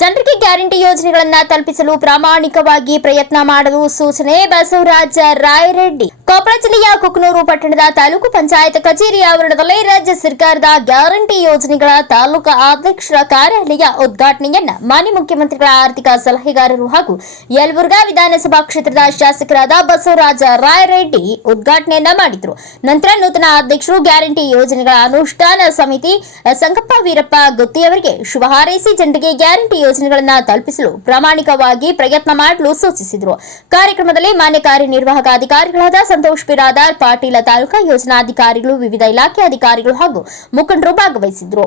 ಜನರಿಗೆ ಗ್ಯಾರಂಟಿ ಯೋಜನೆಗಳನ್ನ ತಲುಪಿಸಲು ಪ್ರಾಮಾಣಿಕವಾಗಿ ಪ್ರಯತ್ನ ಮಾಡಲು ಸೂಚನೆ ಬಸವರಾಜ ರಾಯರೆಡ್ಡಿ. ಕೊಪ್ಪಳ ಜಿಲ್ಲೆಯ ಕುಕನೂರು ಪಟ್ಟಣದ ತಾಲೂಕು ಪಂಚಾಯತ್ ಕಚೇರಿ ಆವರಣದಲ್ಲಿ ರಾಜ್ಯ ಸರ್ಕಾರದ ಗ್ಯಾರಂಟಿ ಯೋಜನೆಗಳ ತಾಲೂಕು ಅಧ್ಯಕ್ಷರ ಕಾರ್ಯಾಲಯ ಉದ್ಘಾಟನೆಯನ್ನ ಮಾನ್ಯ ಮುಖ್ಯಮಂತ್ರಿಗಳ ಆರ್ಥಿಕ ಸಲಹೆಗಾರರು ಹಾಗೂ ಯಲಬುರ್ಗಾ ವಿಧಾನಸಭಾ ಕ್ಷೇತ್ರದ ಶಾಸಕರಾದ ಬಸವರಾಜ ರಾಯರೆಡ್ಡಿ ಉದ್ಘಾಟನೆಯನ್ನ ಮಾಡಿದರು. ನಂತರ ನೂತನ ಅಧ್ಯಕ್ಷರು ಗ್ಯಾರಂಟಿ ಯೋಜನೆಗಳ ಅನುಷ್ಠಾನ ಸಮಿತಿ ಸಂಗಪ್ಪ ವೀರಪ್ಪ ಗುತ್ತಿಯವರಿಗೆ ಶುಭ ಹಾರೈಸಿ ಜನರಿಗೆ ಗ್ಯಾರಂಟಿ ಯೋಜನೆಗಳನ್ನು ತಲುಪಿಸಲು ಪ್ರಾಮಾಣಿಕವಾಗಿ ಪ್ರಯತ್ನ ಮಾಡಲು ಸೂಚಿಸಿದರು. ಕಾರ್ಯಕ್ರಮದಲ್ಲಿ ಮಾನ್ಯ ಕಾರ್ಯನಿರ್ವಾಹಕ ಅಧಿಕಾರಿಗಳಾದ ಸಂತೋಷ್ ಬಿರಾದಾರ್ ಪಾಟೀಲ ತಾಲೂಕಾ ಯೋಜನಾಧಿಕಾರಿಗಳು, ವಿವಿಧ ಇಲಾಖೆ ಅಧಿಕಾರಿಗಳು ಹಾಗೂ ಮುಖಂಡರು ಭಾಗವಹಿಸಿದ್ರು.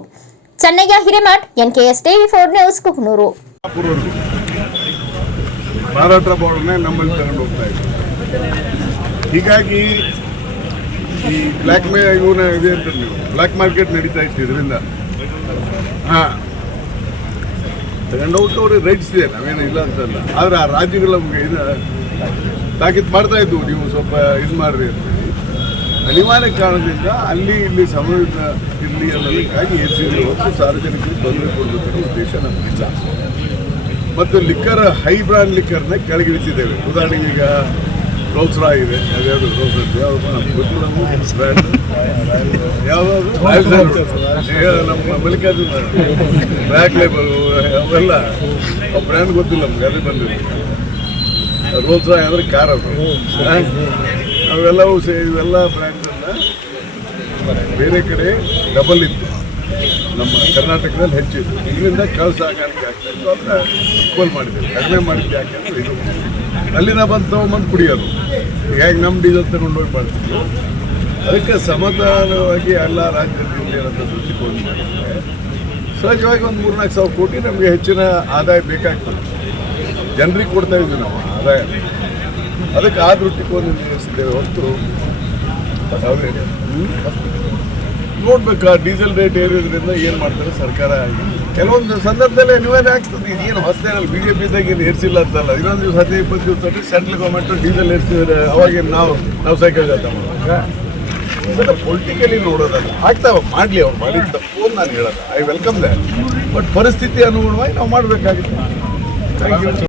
Chennaiah, Hiremath, NKS TV four news, Kuknur. ಹೀಗಾಗಿ ಈ ಬ್ಲ್ಯಾಕ್ ಇವನ್ನ ಅಂತ ನೀವು. ಬ್ಲ್ಯಾಕ್ ಮಾರ್ಕೆಟ್ ನಡೀತಾ ಇತ್ತು ಇದರಿಂದ. ತಗೊಂಡು ಹೋಗ್ತವ್ರಿಗೆ ರೈಟ್ಸ್ ಇದೆ ನಾವೇನು ಇಲ್ಲ ಅಂತಲ್ಲ ಆದರೆ ಆ ರಾಜ್ಯಗಳ ನಮಗೆ ಇದು ತಾಕೀತು ಮಾಡ್ತಾ ಇದ್ವು ನೀವು ಸ್ವಲ್ಪ ಇದು ಮಾಡ್ರಿ ಅಂತೇಳಿ ಅನಿವಾರ್ಯ ಕಾರಣದಿಂದ ಅಲ್ಲಿ ಇಲ್ಲಿ ಸಮಯದ ಇರಲಿ ಅನ್ನೋದಕ್ಕಾಗಿ ಎಸಿದ್ರು ಹೊತ್ತು ಸಾರ್ವಜನಿಕರಿಗೆ ತೊಂದರೆ ಕೊಡಬೇಕನ್ನೋ ಉದ್ದೇಶ ನಮಗಿಲ್ಲ ಮತ್ತು ಲಿಕ್ಕರ್ ಹೈ ಬ್ರಾಂಡ್ ಲಿಕ್ಕರ್ನ ಕೆಳಗಿಳಿಸಿದ್ದೇವೆ ಉದಾಹರಣೆಗೆ ಈಗ ರೋಲ್ಸ್ ರಾಯ್ ಇದೆ. ಅದ್ಯಾವುದು ರೋಲ್ಸ್ ಯಾವುದು ನಮ್ಗೆ ಗೊತ್ತಿಲ್ಲ ಬ್ರ್ಯಾಂಡ್ ಯಾವುದು? ನಮ್ಮ ಮಲ್ಲಿಕಾರ್ಜುನ ಬ್ಲ್ಯಾಕ್ ಲೇಬಲ್ ಅವೆಲ್ಲ ಬ್ರ್ಯಾಂಡ್ ಗೊತ್ತಿಲ್ಲ ನಮ್ಗೆ ಅದೇ ಬಂದಿದೆ? ರೋಲ್ಸ್ ರಾಯ್ ಅಂದರೆ ಕಾರ್ ಅದು? ಅವೆಲ್ಲವೂ ಸೇ, ಇವೆಲ್ಲ ಬ್ರ್ಯಾಂಡನ್ನು ಬೇರೆ ಕಡೆ ಡಬಲ್ ಇತ್ತು. ನಮ್ಮ ಕರ್ನಾಟಕದಲ್ಲಿ ಹೆಚ್ಚಿತ್ತು. ಇದರಿಂದ ಕಳ್ಸ ಸಾಗಾಣಿಕೆ ಆಗ್ತಾ ಇತ್ತು. ಅದನ್ನ ಈಕ್ವಲ್ ಮಾಡಿದ್ದೇವೆ ಕಡಿಮೆ ಮಾಡಿದ್ದೆ ಯಾಕೆಂದ್ರೆ ಇದು. ಅಲ್ಲಿಂದ ಬಂದು ತೊಗೊಂಬಂದು ಕುಡಿಯೋದು. ಹೀಗಾಗಿ ನಮ್ಮ ಡೀಸೆಲ್ ತಗೊಂಡೋಗಿ ಮಾಡ್ತಿದ್ವಿ ಅದಕ್ಕೆ ಸಮಾಧಾನವಾಗಿ ಎಲ್ಲ ರಾಜ್ಯದಲ್ಲಿ ಏನಂತ ದೃಷ್ಟಿಕೋನ ಮಾಡಿದ್ರೆ ಸಹಜವಾಗಿ ಒಂದು ಮೂರ್ನಾಲ್ಕು ಸಾವಿರ ಕೋಟಿ ನಮಗೆ ಹೆಚ್ಚಿನ ಆದಾಯ ಬೇಕಾಗ್ತದೆ. ಜನರಿಗೆ ಕೊಡ್ತಾ ಇದ್ವಿ ನಾವು ಆದಾಯ. ಅದಕ್ಕೆ ಆ ದೃಷ್ಟಿಕೋನ ನಿರ್ವಹಿಸಿದ್ದೇವೆ ಹೊತ್ತು ನೋಡ್ಬೇಕು ಆ ಡೀಸೆಲ್ ರೇಟ್ ಏರಿಯೋದ್ರಿಂದ ಏನು ಮಾಡ್ತಾರೆ ಸರ್ಕಾರ ಕೆಲವೊಂದು ಸಂದರ್ಭದಲ್ಲಿ ಅನಿವಾರ್ಯ ಆಗ್ತದೆ. ಇದೇನು ಹೊಸದೇನಲ್ಲ ಬಿ ಜೆ ಪಿದಾಗ ಏನು ಏರ್ಸಿಲ್ಲ ಅಂತಲ್ಲ. ಇನ್ನೊಂದು ದಿವಸ ಹದಿನೈದು, ಇಪ್ಪತ್ತು ದಿವಸ ಸೆಂಟ್ರಲ್ ಗೌರ್ಮೆಂಟ್ ಡೀಸೆಲ್ ಏರ್ಸಿದ್ರೆ ಅವಾಗೇನು ನಾವು ನಾವು ಸೈಕಲ್ ಜಾತ ಇದೆಲ್ಲ ಪೊಲಿಟಿಕಲಿ ನೋಡೋದಲ್ಲ. ಆಗ್ತಾವ ಮಾಡಲಿ ಅವ್ರು ಮಾಡಿದ ತಪ್ಪು ನಾನು ಹೇಳೋದು ಐ ವೆಲ್ಕಮ್ ದ ಬಟ್ ಪರಿಸ್ಥಿತಿ ಅನುಗುಣವಾಗಿ ನಾವು ಮಾಡಬೇಕಾಗಿತ್ತು. Thank you